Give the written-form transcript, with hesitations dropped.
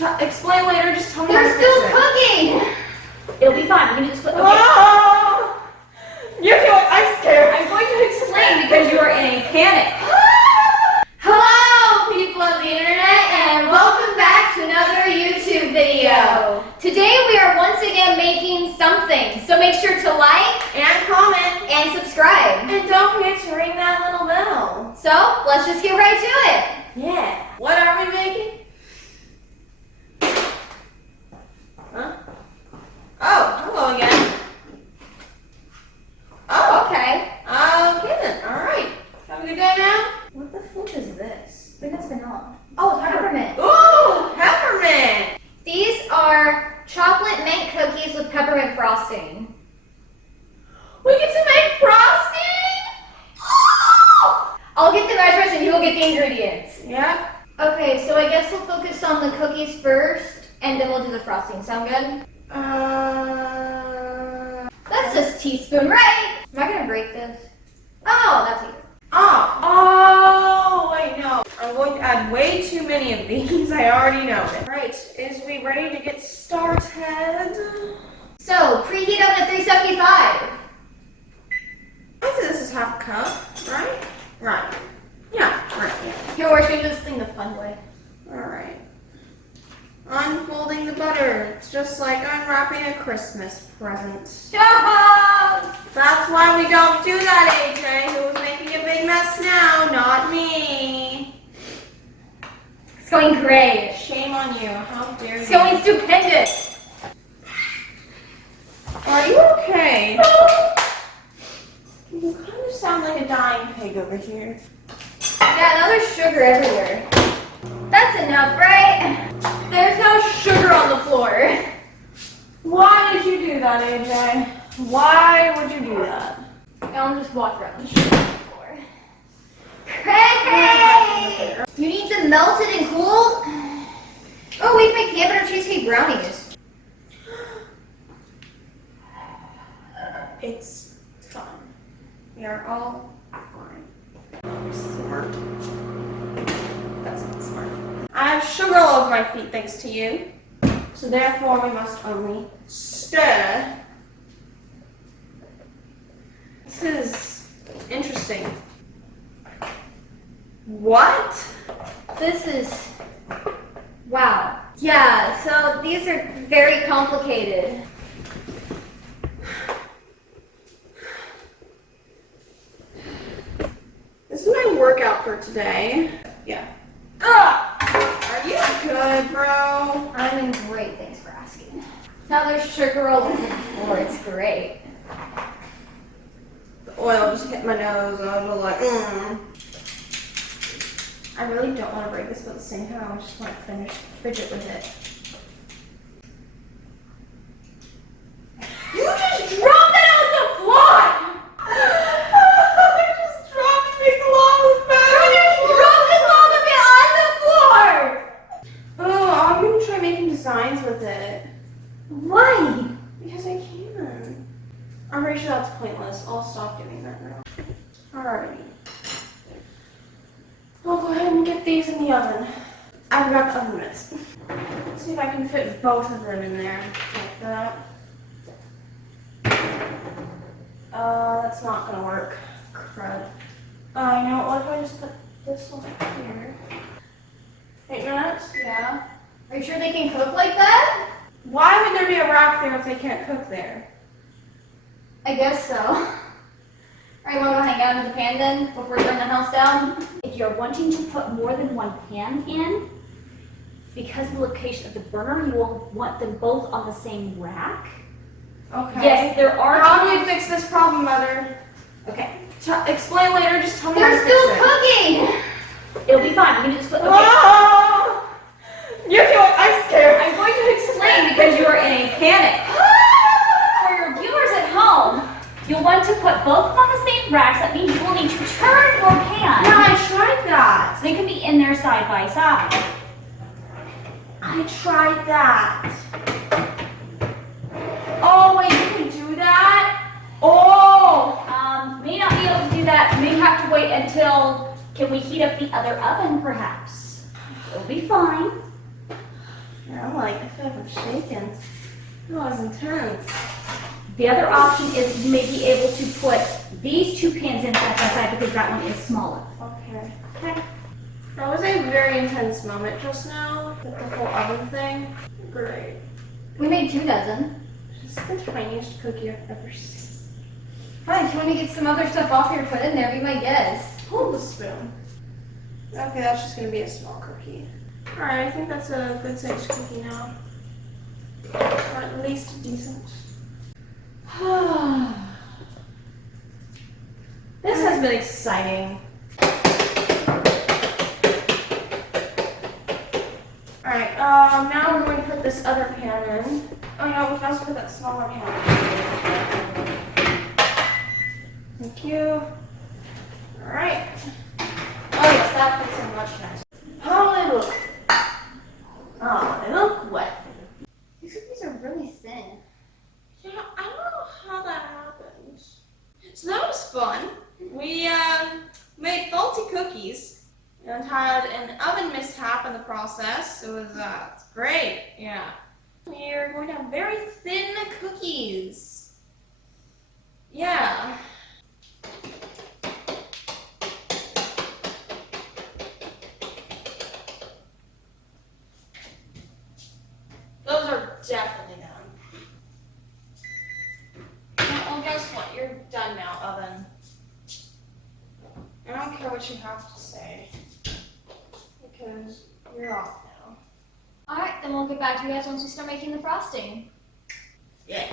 Explain later, just tell me They're still cooking! It'll be fine. We can just put. Okay. Oh! You're doing. I'm scared. I'm going to explain because you are in a panic. Hello, people of the internet, and welcome back to another YouTube video. Today we are once again making something, so make sure to like And comment. and subscribe. And don't forget to ring that little bell. So let's just get right to it. Yeah. What are we making? Huh? Oh, hello again. Oh, okay. Okay then. All right. Have a good day now. What the flip is this? I think that's vanilla. Oh, it's peppermint. Ooh, peppermint. These are chocolate mint cookies with peppermint frosting. We get to make frosting. Oh! I'll get the measurements and you'll get the ingredients. Yep. Okay, so I guess we'll focus on the cookies first, and then we'll do the frosting. Sound good? That's just teaspoon, right? Am I gonna break this? Oh, that's it. Oh, wait, no. I'm going to add way too many of these. I already know it. Right, is we ready to get started? So, preheat oven at 375. I'd say this is half a cup, right? Right. Yeah, right. Yeah. Here, we're gonna do this thing the fun way. Alright. Unfolding the butter. It's just like unwrapping a Christmas present. Stop! That's why we don't do that, AJ, who is making a big mess now, not me. It's going great. Shame on you. How dare you? It's going stupendous. Are you okay? You kind of sound like a dying pig over here. Yeah, now there's sugar everywhere. That's enough, right? There's no sugar on the floor. Why did you do that, AJ? Why would you do that? I'll just walk around the sugar on the floor. Great! You need them melted and cooled? Oh, we can make peanut butter cheesecake brownies. It's fine. We are all fine. Smart. That's not smart. I have sugar all over my feet thanks to you. So therefore we must only stir. This is interesting. What? This is... wow. Yeah, so these are very complicated. This is my workout for today. Yeah. Are you good, bro? I'm in great, thanks for asking. Now there's sugar all over the floor, it's great. The oil just hit my nose. I was like, I really don't want to break this, but at the same time, I just want to fidget with it. You just dropped it on the floor! I just dropped big long You just dropped it all of it on the floor! Oh, I'm going to try making designs with it. Why? Because I can. I'm pretty sure that's pointless. I'll stop doing that now. Alrighty. I'll go ahead and get these in the oven. I forgot the oven mitts. Let's see if I can fit both of them in there. Like that. That's not gonna work. Crud. You know what if I just put this one here? 8 minutes? Yeah. Are you sure they can cook like that? Why would there be a rack there if they can't cook there? I guess so. Alright, wanna go hang out in the pan then before we burn the house down? If you're wanting to put more than one pan in, because of the location of the burner, you will want them both on the same rack. Okay. Yes, there are. How do we fix this problem, Mother? Okay, Explain later, just tell me how They're to fix still it. cooking! it'll be fine. We can just put. Okay, Oh! You're doing. I'm scared. I'm going to explain because you are in a panic. for your viewers at home, you'll want to put both on the same racks. That means you will need to turn your pan. Yeah, I tried that. So they can be in there side by side. I tried that. Oh, wait, you can do that? Oh! May not be able to do that. May have to wait until. Can we heat up the other oven, perhaps? It'll be fine. feel like I'm shaking. That was intense. The other option is you may be able to put these 2 pans in side by side because that one is smaller. Okay. Okay. That was a very intense moment just now with the whole oven thing. Great. We made 2 dozen. It's the tiniest cookie I've ever seen. Fine, if you want to get some other stuff off here, put in there, be my guest. Hold the spoon. Okay, that's just gonna be a small cookie. Alright, I think that's a good sized cookie now. Or at least decent. This has been exciting. Alright, now we're going to put this other pan in. Oh no, we can also put that smaller pan in. Thank you. Alright. Oh yes, that fits in much nicer. How do they look? Oh, they look wet. These cookies are really thin. Yeah, I don't know how that happened. So that was fun. We made faulty cookies and had an oven mishap in the process. It was great, yeah. We are going to have very thin cookies. Yeah. Those are definitely done. Well, guess what? You're done now, oven. I don't care what you have to say, because you're off now. Alright, then we'll get back to you guys once we start making the frosting. Yeah.